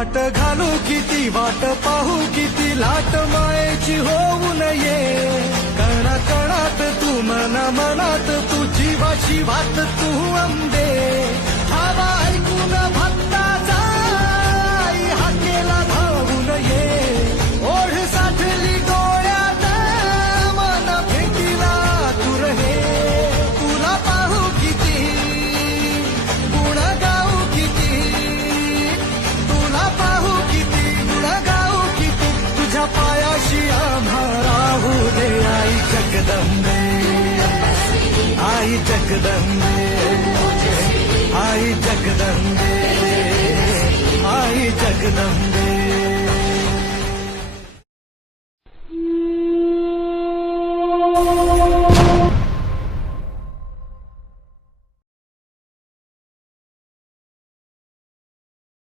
वाट घालू किती वाट पाहू किती लाट मायेची होऊ नये कणा कणात तू मना मनात तू जीवाची वाट तू अंबे हवा ऐकून भक्ताचा आई हाकेला धावू नये ओढ साठली डोळ्यात मन भेटीला तू रहे तुला पाहू किती गुण गाऊ किती तुला पाहू किती गुण गाऊ किती तुझ्या पायाशी आम्हा राहू दे आई जगदंबे आई जगदंबे आई जगदंबे